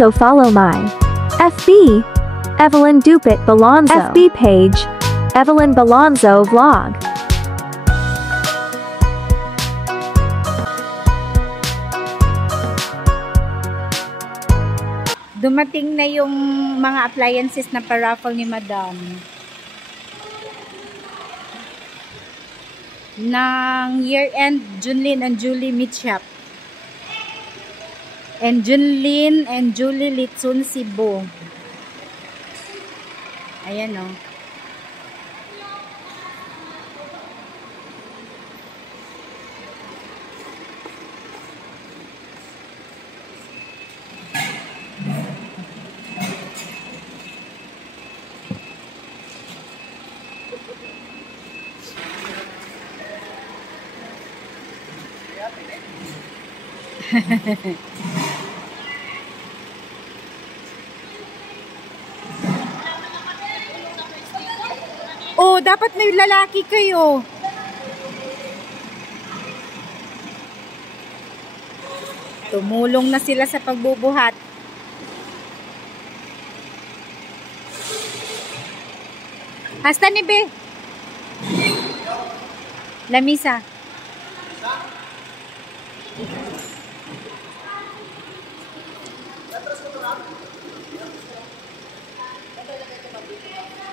Also follow my FB, Evelyn Dupit Balonzo. FB page, Evelyn Balonzo Vlog. Dumating na yung mga appliances na pa-raffle ni Madam. Ng year-end Junlin and Julie Meat Shop. And Junlin and Julie Litsun Cebu. Ayan o. Oh, dapat may lalaki kayo. Tumulong na sila sa pagbubuhat. Hasta ni Be? Lamisa.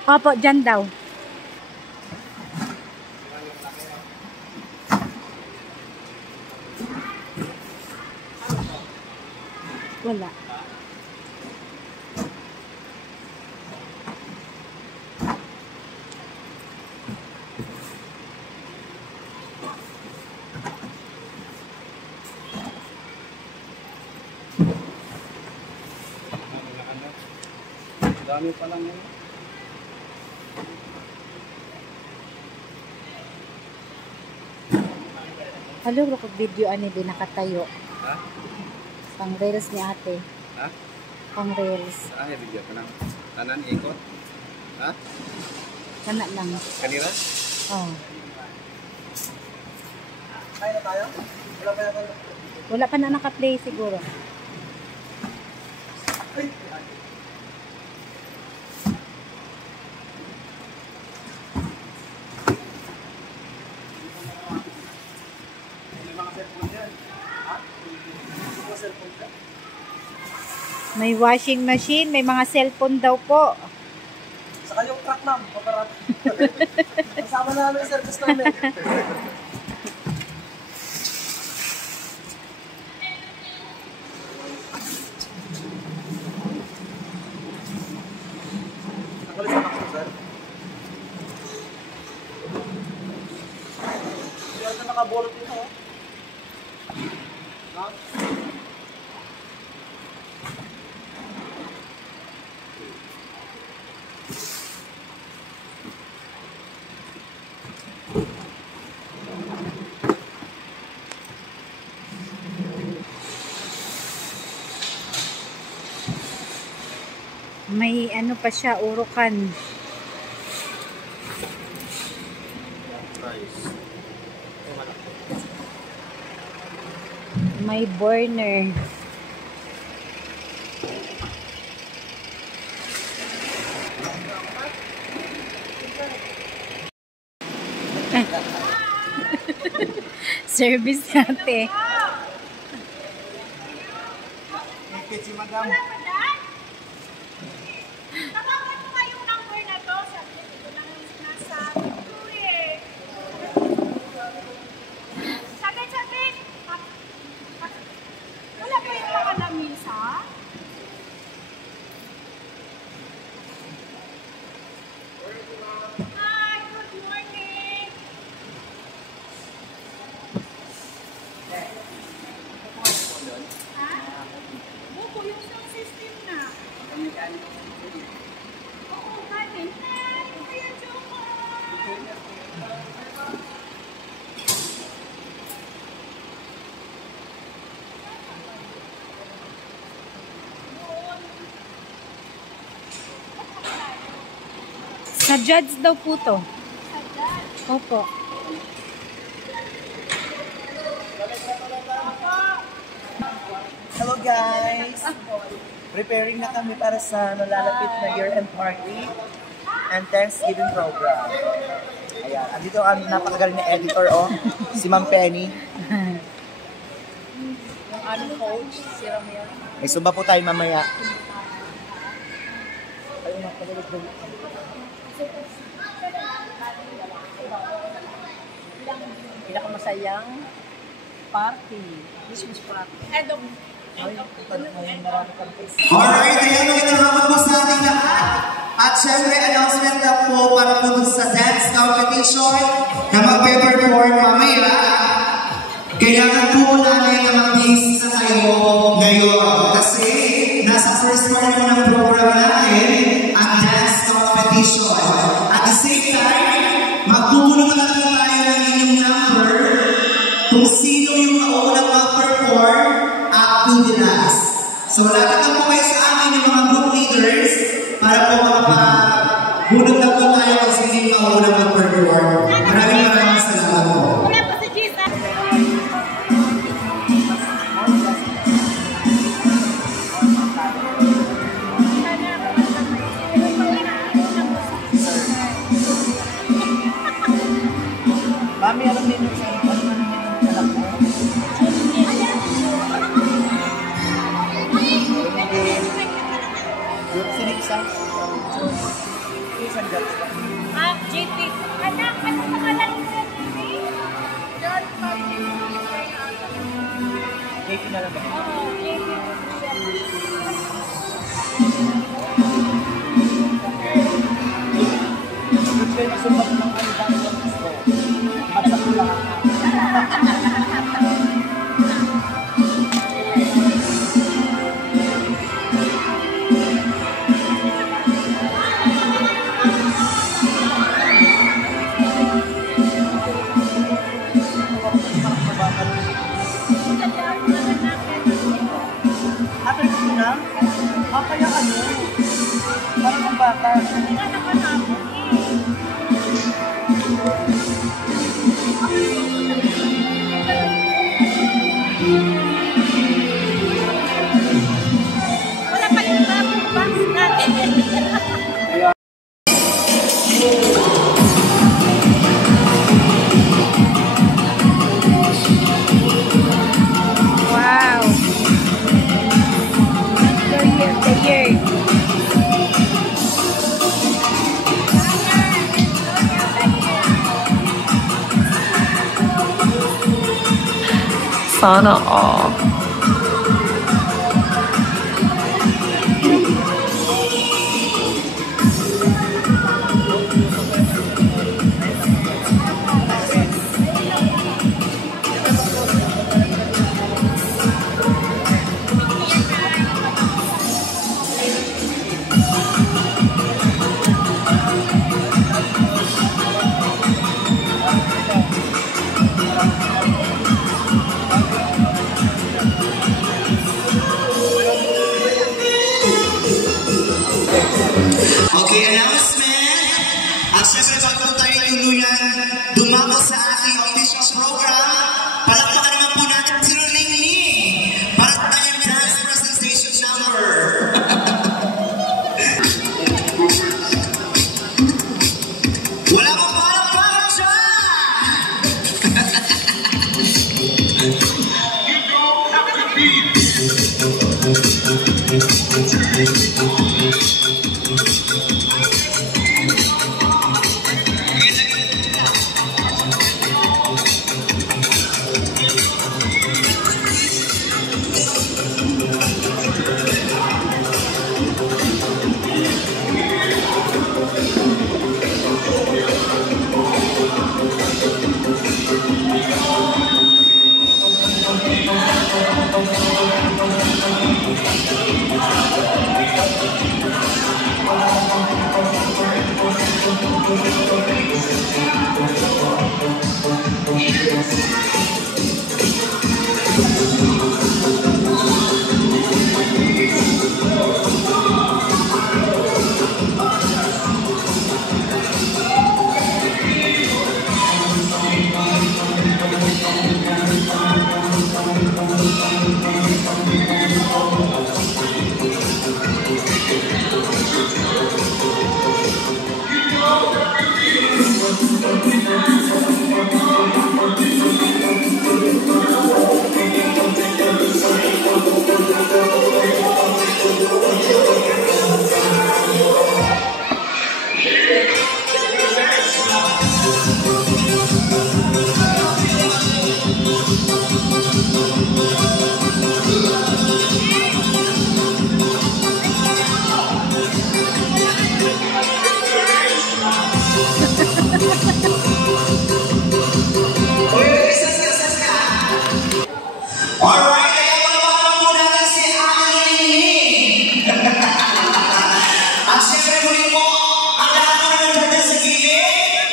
Opo, dyan daw. Wala. Dami pa lang yun. Halo, kung video ani din nakatayo. Ha? Pang reels ni ate. Ha? Pang reels. Ay, video ka lang. Kanan, ikot. Ha? Kana lang. Kanina? Oh. Kaya na tayo? Wala pa yan. Wala pa na naka-play siguro. Ay! May washing machine, may mga cellphone daw po. Saka yung truck ma'am, paparat. Kasama namin yung service namin. Nakulit sa takso, sir. Hindi ako nakabolot dito, oh. Ha? May ano pa siya, urukan. May burner. Service natin. Si madam. Tawagan mo kayong number na to. Sabi ko lang nasa ito eh. Sabi. Wala ba yung mga lamisa? Hi, good morning. Ha? Buko yung sound system na. Oo, galing. Kaya joke. Sa judge daw po to. Opo. Hello guys! Preparing na kami para sa nalalapit na year-end party and Thanksgiving program. Ayan, andito ang napakagaling na editor, si Ma'am Penny. Yung aming coach, si Ramya. May sumba po tayo mamaya. Pinakamasayang party. Christmas party. End of Alright, ayan, magandang hapon po sa ating lahat. At syempre, announcement na po para po sa dance competition na magpe-perform mamaya. Kailangan po namin na mag-isa kayo ngayon. Kasi nasa first part ng program natin ang dance competition. At the same time, magpupuno na lang tayo ng inyong number kung sino yung maunang mag-perform up to the last. So, lapit na po kayo sa amin yung mga group leaders para po makapabunod na po tayo kung sino yung maunang mag-perform. Maraming salamat po. Wala pa si Jesus. Mami, alam niyo sa anak mo? Sinigsa? Isang gabi. JP. Anak, ano pangalan mo sa JP? John Patrick. JP na lang ba? Oo, JP. Good kayo masumbat ng kanilang gusto. At sa pula. Kaya ano? Parang ang bata. Hindi ka nakanapon wala pa yung bagong box natin. Wow! The year. Sana all. Okay, announcement. At syempre, bago tayo tuluyan dumako sa ating official program, palakpakan naman po natin si Ning para sa kanyang dance presentation number. Wala mo palakpakan siya! You don't have to be.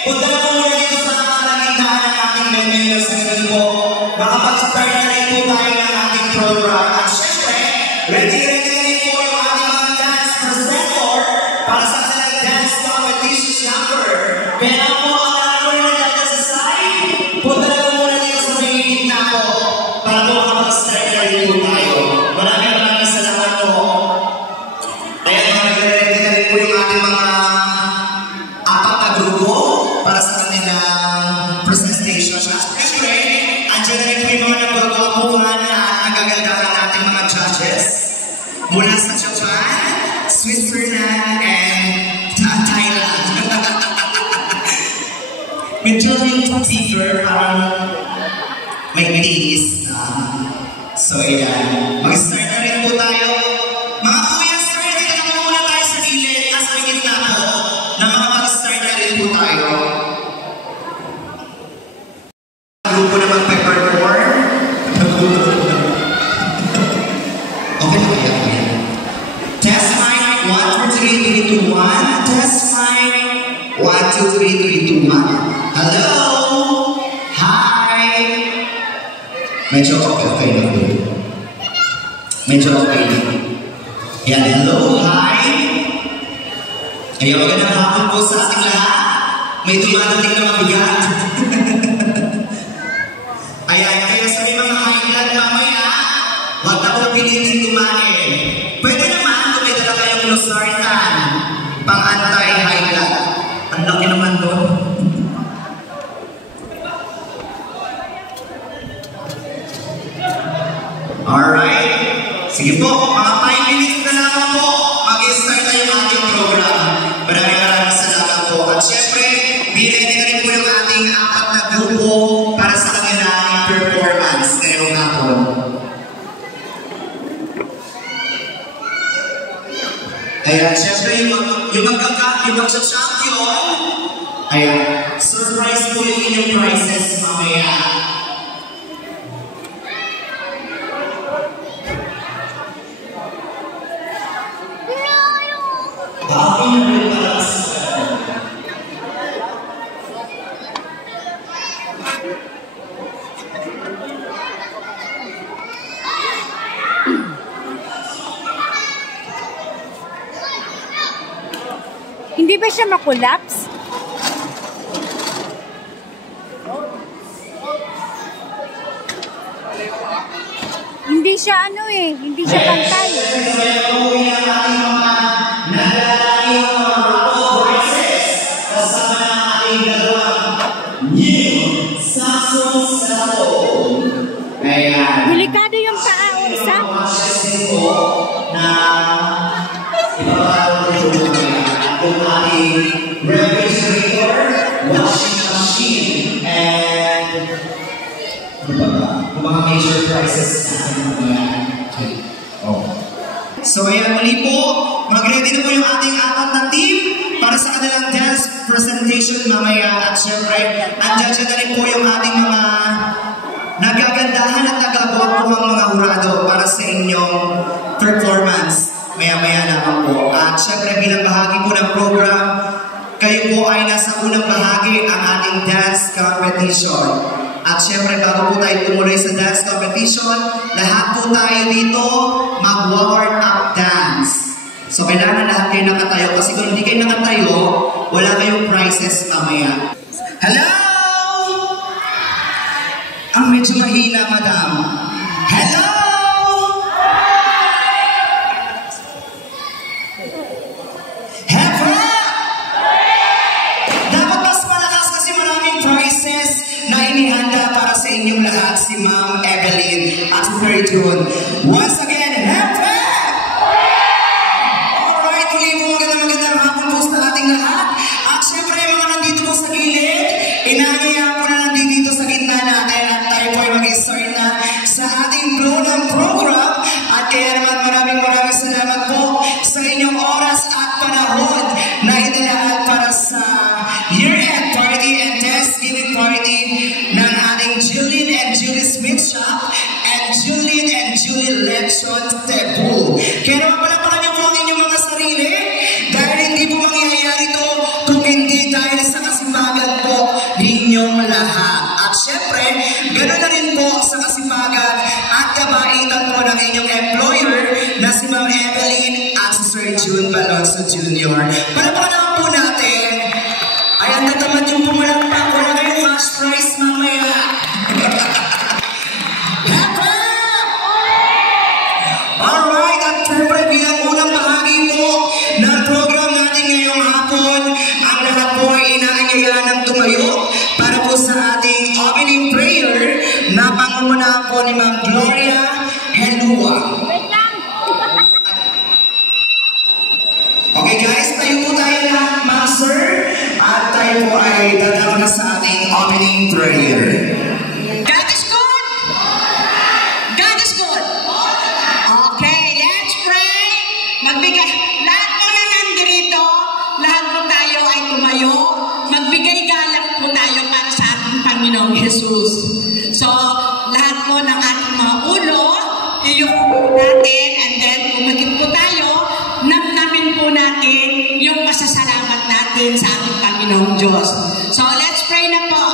punta na po muna dito sa kalagitnaan ng ating menu sa ngayon po. Makapag-start na rin po tayo ng ating program. At syempre, ready na rin po yung ating mga dance presenter para sa kanilang dance competition number. Kaya po, ang naroon na dyan sa side, punta na po muna dito sa may gitna po para po makapag-start na rin po tayo. Maraming salamat po. Ayan, mag-ready na rin po yung ating mga apat na grupo para sa kanilang presentation. At syempre, andyan na rin po yung mga nagwagapungan na nagagandahan natin mga judges mula sa Japan, Switzerland, and Thailand. Medyo yung speaker parang may tiis na. So, ayan. Mag-start na rin po tayo. Mga kuya, start dito na po muna tayo sa gilid at sa gitna po na makapag-start na rin po tayo. Grupo na magpe-perform. Okay na kaya? Test mic, 1, 2, 3, 3, 2, 1. Test mic, 1, 2, 3, 3, 2, 1. Hello! Hi! Medyo okay na po. Medyo okay na. Yan, hello, hi! Ayan, magandang hapon po sa ating lahat. May dumadating na mabigat. Ayan, kaya sa may mga high blood mamaya, huwag na po pilitin kumain. Pwede naman kung may dala kayong losartan, pang anti-high blood. Ang laki naman doon. Alright. Sige po, mga 5 minutes na lang po, mag-start na yung ating program. Maraming salamat po. At syempre, bilhin na rin po yung ating apat na grupo para sa kanilang performance ngayong hapon. Ayan, syempre yung magsa-champion, ayan, surprise po yung inyong prizes mamaya. Hindi ba siya makulaps? Hindi siya hindi siya pantay. Delikado yung paa o isa. Kung ating refrigerator, washing machine, and mga major prices natin. So ayan, muli po, mag-ready na po yung ating apat na team para sa kanilang dance presentation mamaya. At syempre, andyan na rin po yung ating mga nagagandahan at nagagawa po mga hurado para sa inyong performance. Maya-maya naman po. At syempre bilang bahagi po ng program, kayo po ay nasa unang bahagi ang ating dance competition. At syempre bago po tayo tumuloy sa dance competition, lahat po tayo dito mag-warm up dance. So kailangan lahat kayo nakatayo kasi kung hindi kayo nakatayo, wala kayong prizes mamaya. Hello! Ang medyo mahina, madam. Hello! Inihanda para sa inyong lahat si Ma'am Evelyn at very good. Once again, happy! Alright, muli po magandang hapon po sa ating lahat. At syempre, mga nandito po sa gilid, inangaya po na nandito sa gitna natin at tayo po ay mag-start na sa ating program. At kaya naman maraming salamat po sa inyong oras at panahon na inilaan para sa year-end party and Thanksgiving party ng ating Julian and Julie Smith Shop and Julian and Julie Lechon Tebu. Kaya naman pala niyo po ang inyong mga sarili dahil hindi po mangyayari ito kung hindi dahil sa kasipagan Junior. Palapakan naman po natin. Ay, ang tatamad yung pumalakpak. Wala kayong cash prize mamaya. Alright, at syempre bilang unang bahagi po ng program natin ngayong hapon, ang lahat po ay inaanyayahan tumayo para po sa ating opening prayer na pangunahan po ni Ma'am Gloria Helua. Okay guys, tayo po tayo lahat, Ma'am Sir, at tayo po ay dadako na sa ating opening prayer. God is good! God is good! Okay, let's pray. Magbigay. Lahat po na nandito, lahat po tayo ay tumayo. Magbigay galang po tayo para sa ating Panginoong Jesus. So, lahat po ng ating mga ulo, iyong natin, and then umagit po tayo, namnamin po natin yung pasasalamat natin sa ating Panginoong Diyos. So, let's pray na po.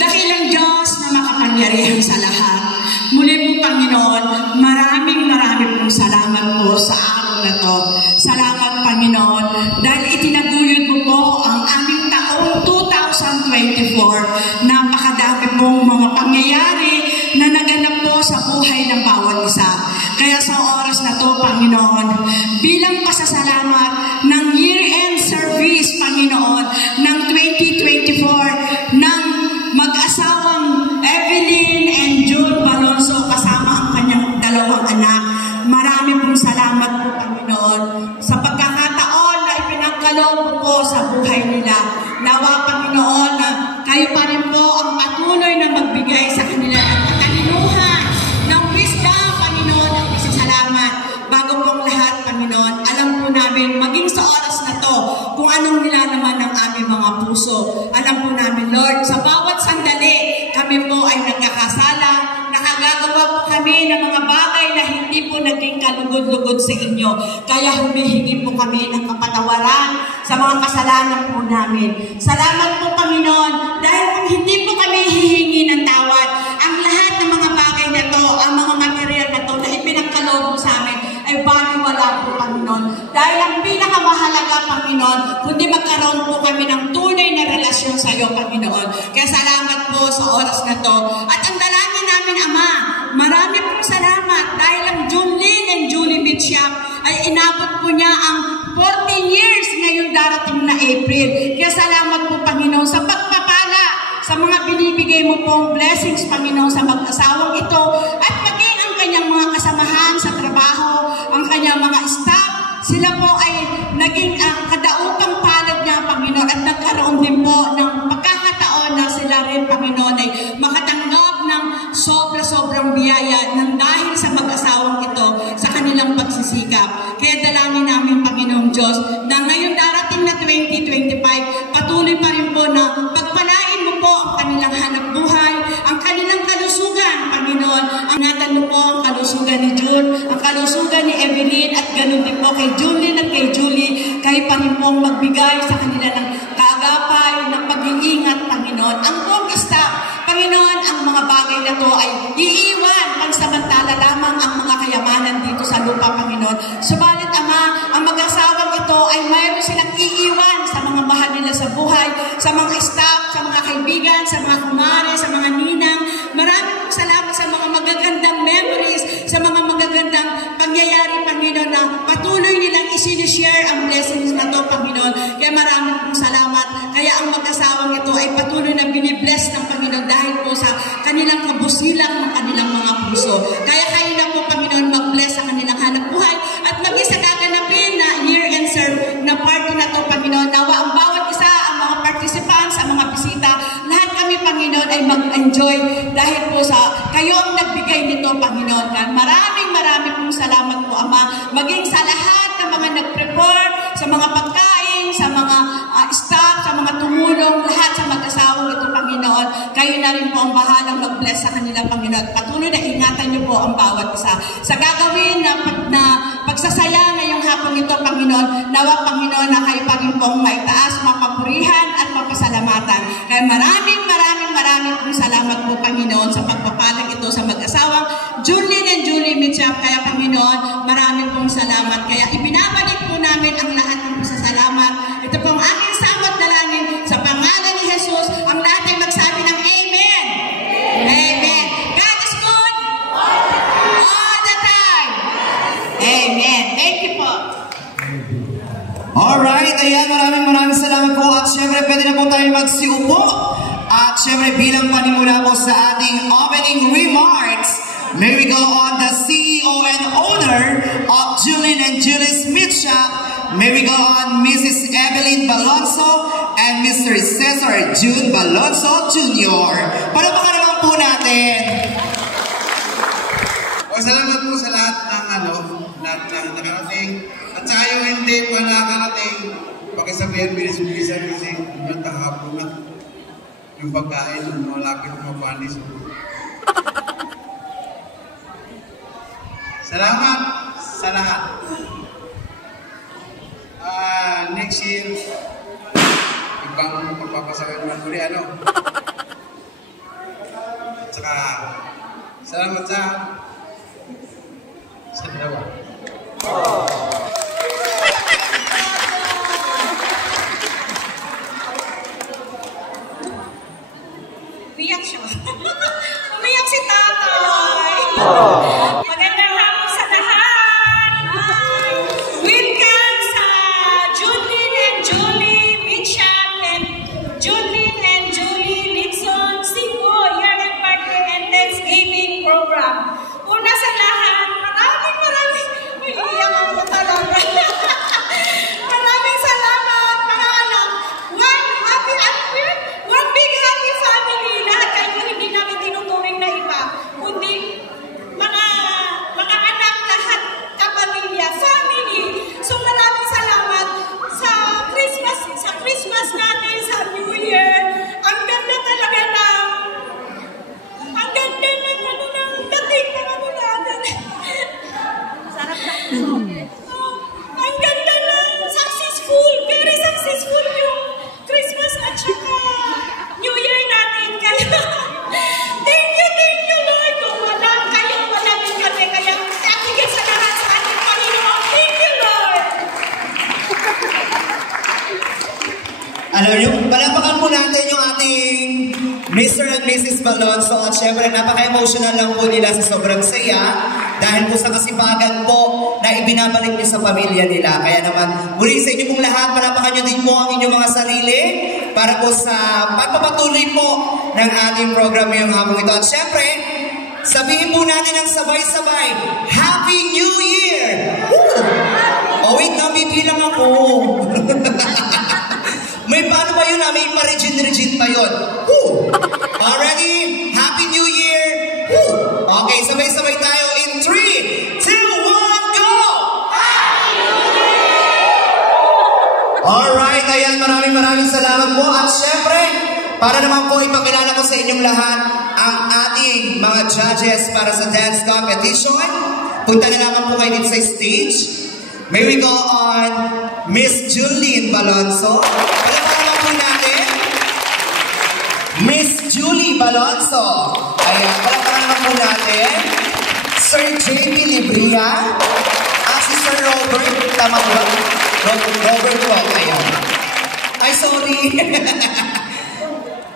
Dakilang Diyos na makapangyarihan sa lahat. Muli po, Panginoon, maraming pong salamat po sa araw na to. Salamat, Panginoon, dahil itinaguyod mo po ang aming taong 2024. Napakadami pong mga pangyayari na naganap po sa buhay ng bawat isa. Kaya sa oras na to, Panginoon, bilang pasasalamat ng year-end service, Panginoon, ng 2024, ng mag-asawang Evelyn and June Balonzo kasama ang kanyang dalawang anak. Marami pong salamat po, Panginoon, sa pagkakataon na ipinagkaloob po sa buhay nila. Nawa, Panginoon, na kayo pa rin po ang patuloy na magbigay sa kanila ng katalinuhan, ng wisdom, Panginoon, ng pasasalamat. Bago pong lahat, Panginoon, alam po namin, maging sa oras na to, kung anong nilalaman ng aming mga puso. Alam po namin, Lord, sa bawat sandali, kami po ay nagkakasala, nakagagawa po kami ng mga bagay na hindi po naging kalugod-lugod sa inyo. Kaya humihingi po kami ng kapatawaran sa mga kasalanan po namin. Salamat po, Panginoon, dahil kung hindi po kami hihingi ng tawad, ang lahat ng mga bagay na to, ang mga material na to na ipinagkaloob mo sa amin, ay baliwala po, Panginoon. Dahil ang pinakamahalaga, Panginoon, kundi magkaroon po kami ng tunay na relasyon sa iyo, Panginoon. Kaya salamat po sa oras na to. At ang dalangin namin, Ama, marami pong salamat dahil ang Junlin and Julie Mitchap ay inabot po niya ang 14 years ngayong darating na April. Kaya salamat po, Panginoon, sa pagpapala, sa mga binibigay mo pong blessings, Panginoon, sa mag-asawang ito, at maging ang kanyang mga kasamahan sa trabaho, ang kanyang mga staff, sila po ay naging kadaupang palad niya, Panginoon, at nagkaroon din po ng pagkakataon na sila rin, Panginoon, ay makatanggap ng sobra-sobrang biyaya ng dahil sa mag-asawang ito sa kanilang pagsisikap. Kaya dalangin namin, Panginoong Diyos, na ngayong darating na 2025, patuloy pa rin po na pagpalain mo po ang kanilang hanap buhay, ang kanilang kalusugan, Panginoon. Ang ingatan mo po ang kalusugan ni June, ang kalusugan ni Evelyn, at ganun din po kay Julie at kay Julie. Kayo pa rin po magbigay sa kanila ng kaagapay, ng pag-iingat, Panginoon. Ang buong staff, Panginoon, ang mga bagay na to ay iiwan pansamantala lamang ang mga kayamanan dito sa lupa, Panginoon. Subalit, Ama, ang mag-asawang ito ay mayroon silang iiwan sa mga mahal nila sa buhay, sa mga staff, sa mga kaibigan, sa mga kumare, sa mga ninang. Maraming salamat sa mga magagandang memories, sa mga magagandang pangyayari, Panginoon, na patuloy nilang isinishare ang blessings na to, Panginoon. Kaya maraming pong salamat. Kaya ang mag-asawang ito ay patuloy na binibless ng Panginoon dahil po sa kanilang kabusilang ng kanilang mga puso. Kaya kayo na po, Panginoon, mag-bless sa kanilang hanap buhay at maging sa gaganapin na year-end serve na party na to, Panginoon. Nawa ang bawat isa, ang mga participants, ang mga bisita, lahat kami, Panginoon, ay mag-enjoy dahil po sa kayo ang nagbigay nito, Panginoon. Maraming pong salamat po, Ama. Maging sa lahat ng mga nag-prepare, sa mga pagkain, sa mga staff, sa mga tumulong, lahat sa mag-asawang ito, Panginoon. Kayo na rin po ang bahalang mag-bless sa kanila, Panginoon. Patuloy na ingatan niyo po ang bawat isa. Sa gagawin na pagsasaya ngayong hapon ito, Panginoon, nawa, Panginoon, na kayo pa rin pong maitaas, mapapurihan at mapasalamatan. Kaya maraming pong salamat po, Panginoon, sa pagpapalang ito sa mag-asawang Junlin and Julie Mitchap. Kaya, Panginoon, maraming pong salamat. Kaya ibinabalik po namin ang lahat ng pasasalamat. Ito pong aking samot dalangin sa pangalan ni Jesus, ang lahat ay magsabi ng Amen. Amen. God is good all the time. Amen. Thank you po. Alright, ayan, maraming salamat po. At syempre, pwede na po tayo magsiupo. At syempre, bilang panimula po sa ating opening remarks, may we go on the CEO and owner of Julien and Julie's Meat Shop. May we go on Mrs. Evelyn Balonzo and Mr. Cesar June Balonzo Jr. Palapakan naman po natin. Salamat po sa lahat ng nakarating. At saka yung hindi pa nakarating, pagkasabihan bilis-bilisan kasi yung tahapon na yung pagkain, malapit mapanis. Salamat sa lahat. Next year, ibang magpapasakan naman muli, At saka, salamat sa dalawa. Umiyak siya. Umiyak si tatay. Magandang hapon sa lahat. Welcome sa Julien and Julie Meat Shop and Julien and Julie Nixon Cinco Year-End Party and Thanksgiving Program. Una sa lahat, maraming iiyak ako talaga. Maraming salamat, mga anak. One big happy family. Lahat kayo hindi namin tinuturing na iba, kundi mga anak lahat, kapamilya, family. So maraming salamat sa Christmas natin, sa New Year. Ang ganda talaga ng dating ng natin. Ang ganda ng very successful yung Christmas at saka New Year natin. Kaya, thank you Lord. Kung wala kayo, wala din kami. Kaya, takigil sa lahat sa ating Panginoon. Thank you Lord. Alam niyo, palapakan po natin yung ating Mr. and Mrs. Balonzo. At syempre, napaka-emotional lang po nila sa sobrang saya. Dahil po sa kasipagan po na ibinabalik niyo sa pamilya nila. Kaya naman, muli sa inyo pong lahat, palapakan niyo din po ang inyong mga sarili para po sa pagpapatuloy po ng ating program ngayong hapong ito. At syempre, sabihin po natin ang sabay-sabay, Happy New Year! Woo! Oh wait, nabibilang ako. May paano ba yun? May pa-regin pa yun. Woo! Already? Happy New Year! Woo! Okay, sabay-sabay tayo in 3, 2, 1, go! Happy New Year! Alright, ayan, maraming salamat po. At syempre, para naman po ipakilala ko sa inyong lahat ang ating mga judges para sa dance competition. Punta na naman po kayo dito sa stage. May we go on Miss Julien Balonzo. Palakpakan naman po natin. Miss Julie Balonzo. Ayan, palakpakan naman po natin. Sir JP Libria. Si Sir Robert. Tama ba? Robert po. Ayan. Ay, sorry.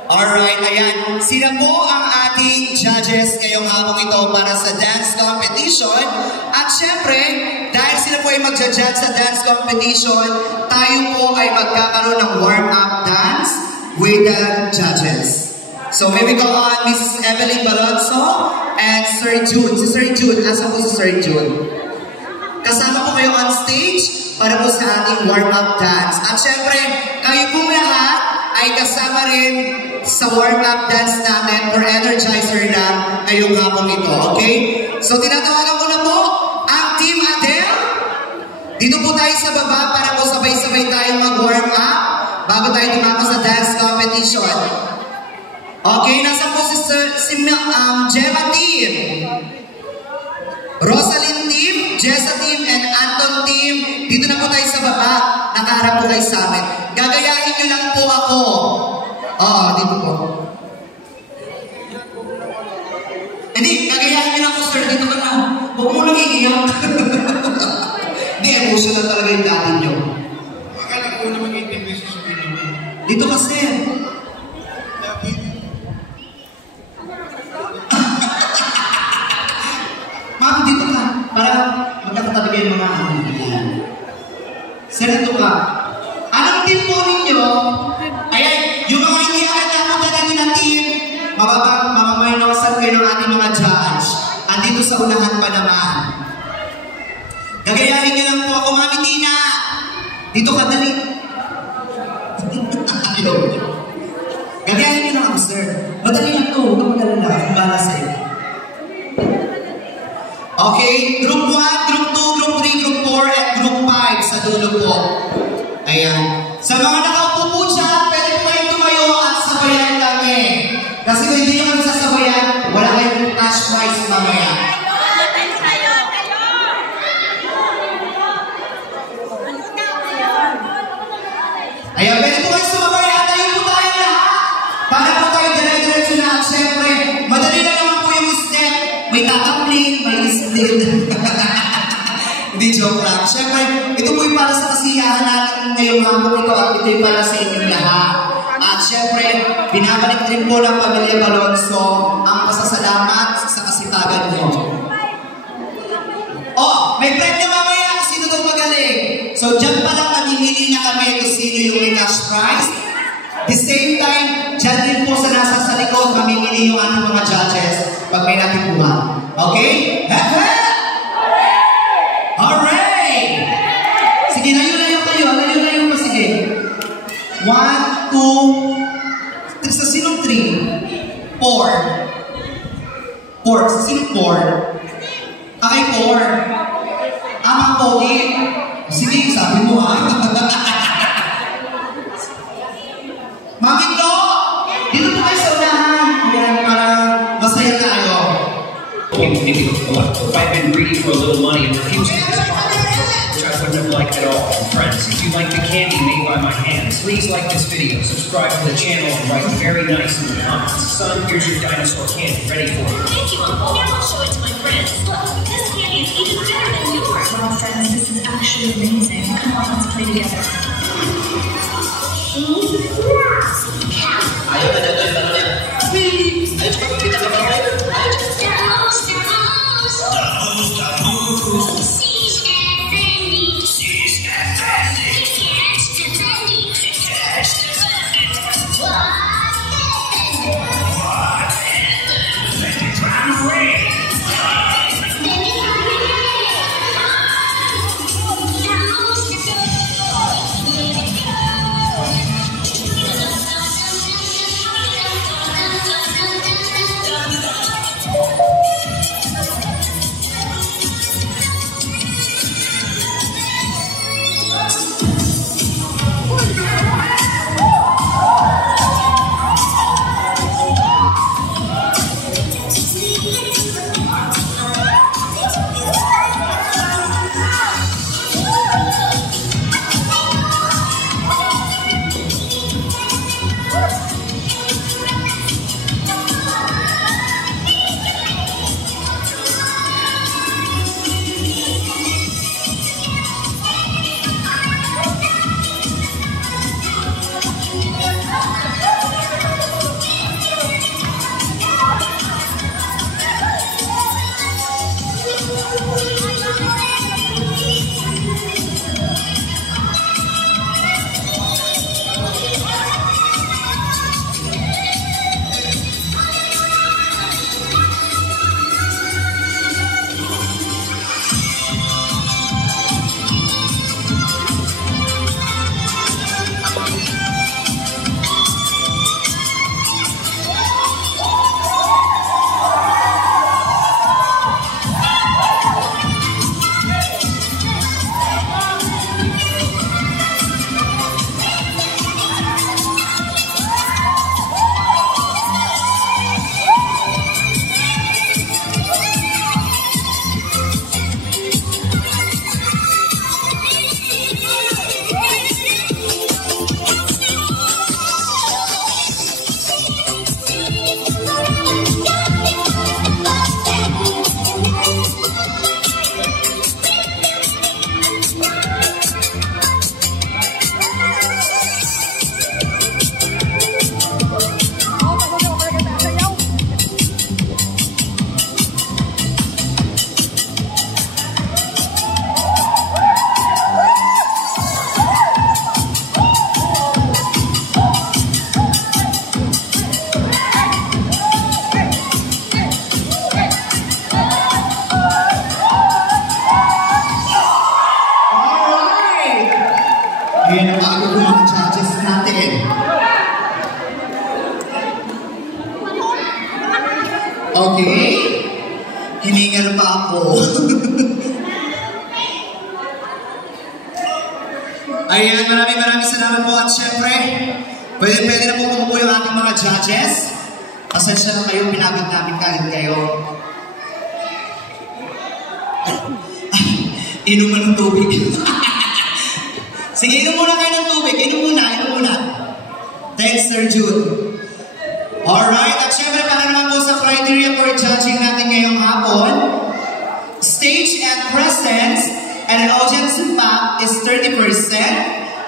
Alright, ayan. Sila po ang ating judges ngayong hapong ito para sa dance competition. At syempre, dahil sila po ay magja-judge sa dance competition, tayo po ay magkakaroon ng warm-up dance with the judges. So may we go on Mrs. Evelyn Balonzo and Sir June. Si Sir June, asa po si Sir June? Kasama po kayo on stage para po sa ating warm-up dance. At syempre, kayo pong lahat ay kasama rin sa warm-up dance natin for energizer lang ngayong hapong ito, okay? So tinatawagan ko na po ang Team Adele. Dito po tayo sa baba para po sabay-sabay tayong mag-warm up bago tayo tumako sa dance competition. Okay, nasa po si Gemma Team, Rosalind Team, Jessa Team, and Anton Team. Dito na po tayo sa baba. Nakaharap po kayo sa amin. Gagayahin nyo lang po ako. Dito po. Hindi, gagayahin nyo lang ako, sir. Dito ka na. Huwag mo lang iiyak. Hindi, emotional talaga yung dati nyo. Sarado ka. Anong team po ninyo? Ayan, yung mga hindi agad napunta natin ng team, mamamainosan kayo ng ating mga judge. Andito sa unahan pa naman. Gagayahin niyo lang po ako, Mami Tina. Dito ka, dali. Ayaw. Gagayahin niyo lang ako, sir. Madali lang to. Huwag kang magalala. Kung bala sa'yo. Okay, group 1, group 2, group 3, group 4, at group 5 sa dulo po. Ayan. Sa mga nakaupo po dyan, pwede po kayong tumayo at sabayan kami. Kasi kung hindi nyo kami sasabayan, wala kayong cash prize mamaya. Ayan, pwede po kayo sumabay at tayo po tayo lahat. Para po tayo dire-diretso na. Siyempre, madali na naman po yung step. May tatapling, may split. Hindi, joke lang. Siyempre, ito po yung para sa kasiyahan natin ngayong hapon ito at ito yung para sa inyong lahat. At siyempre, binabalik din po ng Pamilya Balonzo ang pasasalamat sa kasipagan nyo. Oh, may premyo mamaya. Sino daw magaling? So, dyan pa lang mamimili na kami kung sino yung may cash prize. The same time, dyan din po sa nasa sa likod, mamimili yung ating mga judges pag may natikuhan. Okay? Alright! Sige, layo-layo kayo. Layo-layo pa, sige. 1, 2, sa sinong 3? 4. 4. Sa sinong 4? Okay, 4. Mga pogi. Sige, sabi mo ha. Mami ko! Dito po kayo sa unahan. Ayan, para masaya tayo. Maybe if I've been greedy for a little money and refusing this product, which I wouldn't have liked at all. Friends, if you like the candy made by my hands, please like this video, subscribe to the channel, and write very nice in the comments. Son, here's your dinosaur candy, ready for you. Thank you, Uncle. Now I'll show it to my friends. Look, this candy is even better than yours. Wow, friends, this is actually amazing. Come on, let's play together. Ayaw na dito yung tanong niya. Ayaw ko kita sa mga kayo. Okay? Hiningal pa ako. Ayan, maraming salamat po at syempre, pwede na po kumupo yung ating mga judges. Pasensya na kayo, pinagod namin kahit kayo. Inuman ng tubig. Sige, inom muna kayo ng tubig. Inom muna. Thanks, Sir Jude. Alright, at syempre para naman po sa criteria for judging natin ngayong hapon, stage and presence and audience impact is 30%,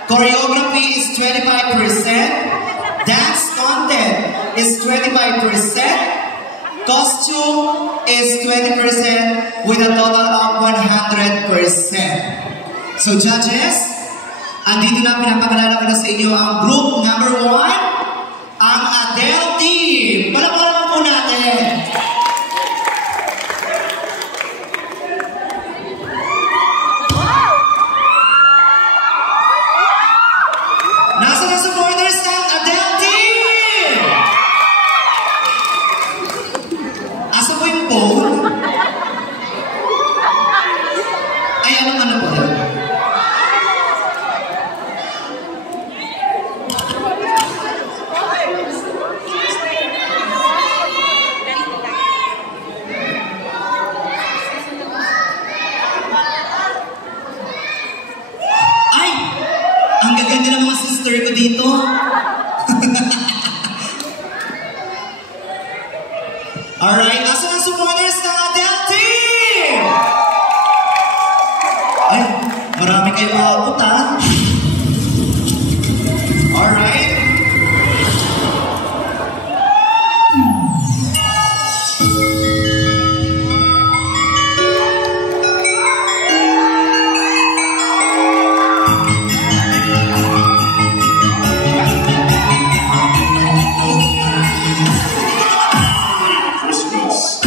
choreography is 25%, dance content is 25%, costume is 20% with a total of 100%. So judges, andito na pinapakilala ko na sa inyo ang group number 1, ang Adele Team. Palakpakan po natin. Nasa na supporters ng Adele Team? Asa po yung phone? Ay, ano po? Ang gaganda ng mga sister ko dito. Alright, asan ang supporters ng Adele Team? Ay, marami kayo maabot ha. Alright. Christmas.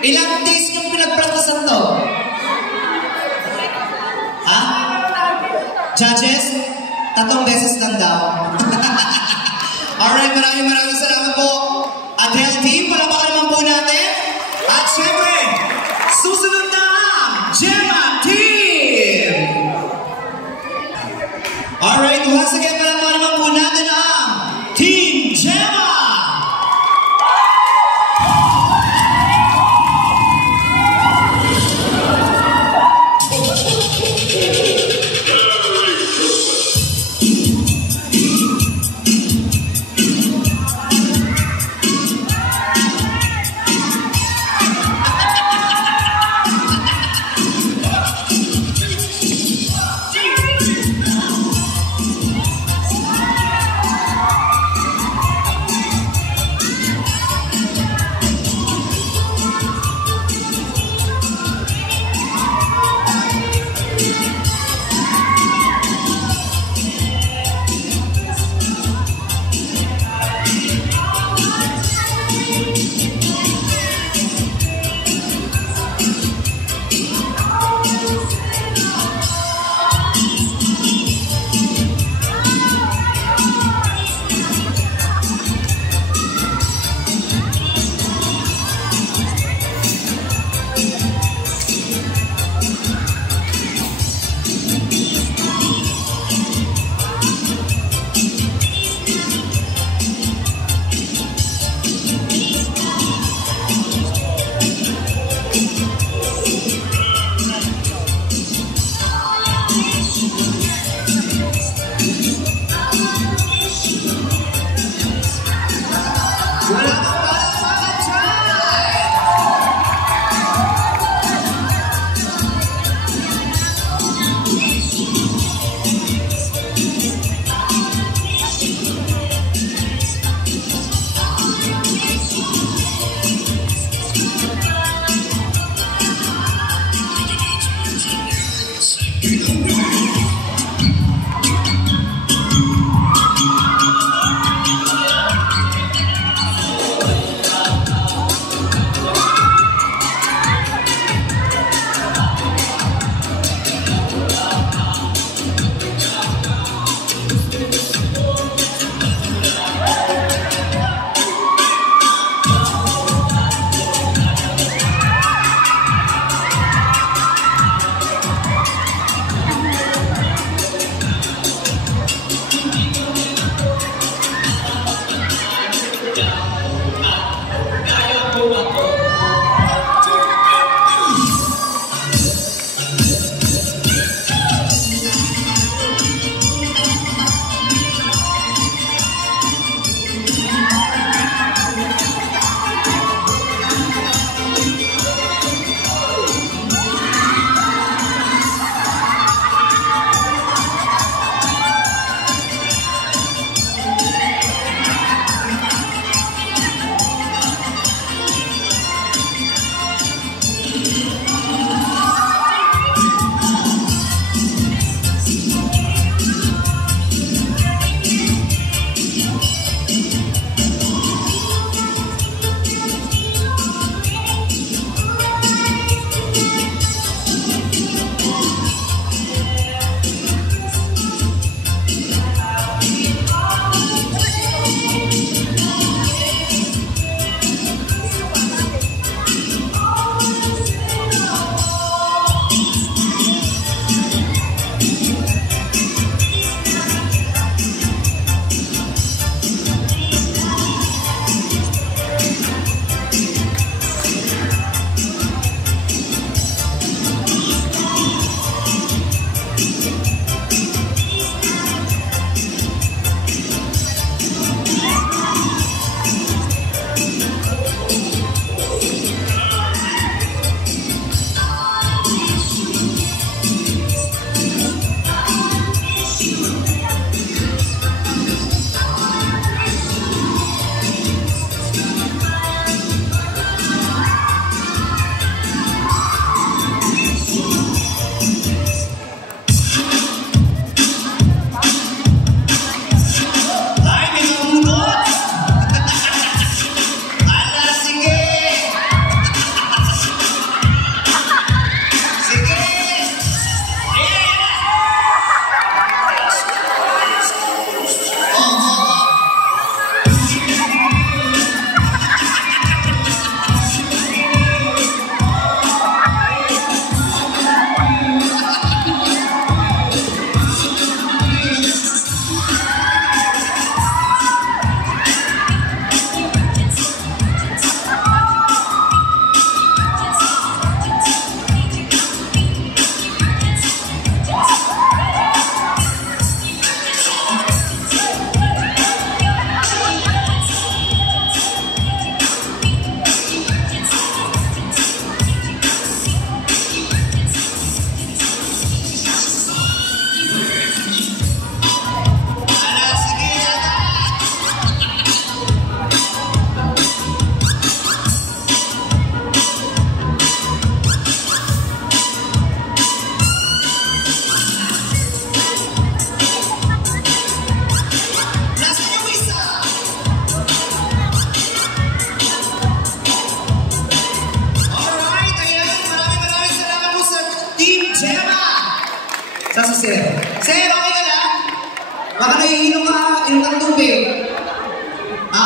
Ilang days yung pinagpracticean to? Ha? Judges? 3 beses lang daw. Alright, maraming salamat po. Adele team, palapakan naman po natin. At syempre, susunod na ang Gemma team! Alright, once again, palapakan naman po natin ang Team Gemma!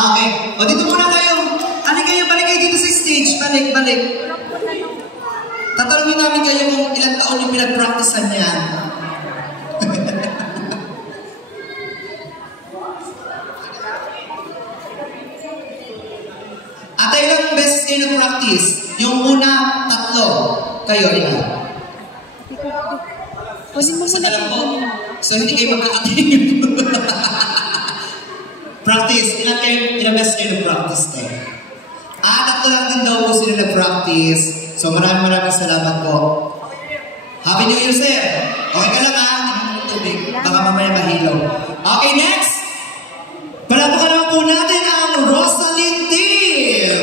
Okay. O dito muna kayo. Balik kayo dito sa stage. Balik. Tatanungin namin kayo kung ilang taon yung pinag-practicean yan. Ate, ilang beses kayo nag-practice? Yung una, 3. Kayo, ilan? Isa na lang po. So, hindi kayo magkakating. Practice. Ilang beses kayo nag-practice kayo? 3 lang din daw po sila nag-practice. So, maraming salamat po. Happy New Year, sir. Okay ka lang, ha? Tubig. Baka mamaya mahilaw. Okay, next. Palapakan naman po natin ang Rosaline Team.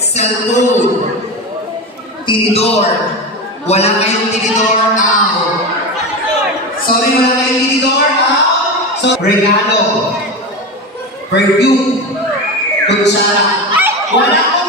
Cellphone. Tinidor. Wala kayong tinidor, out. Sorry, wala kayong tinidor, out. So, regalo. Perfume. Kutsara. Wala